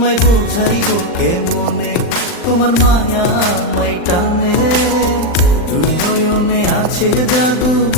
তোমায় বোঝাই গো কে মনে তোমার মায়া আমায় টানে। দুই নয়নে আছে জাদু।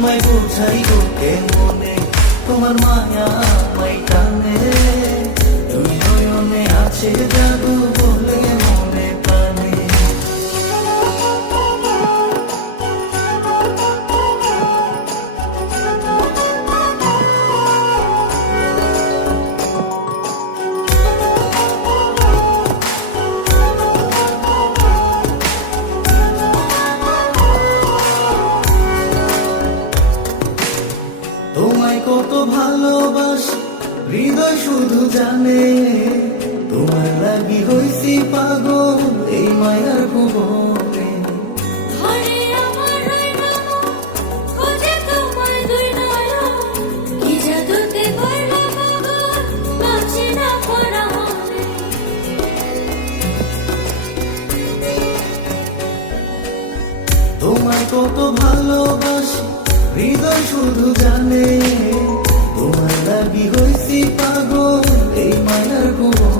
তোমায় বোঝাই ওকে মনে? তোমার মায়া মাই টানে। দুই নয়নে আছে জাদু ভালোবাসি হৃদয় শুধু জানে। তোমার লাগি হইছি পাগল এই মায়ার ভুবনে তোমার কত ভালোবাসি হৃদয় শুধু জানে। দাবি হইছি পাগল এই মায়ার গুণ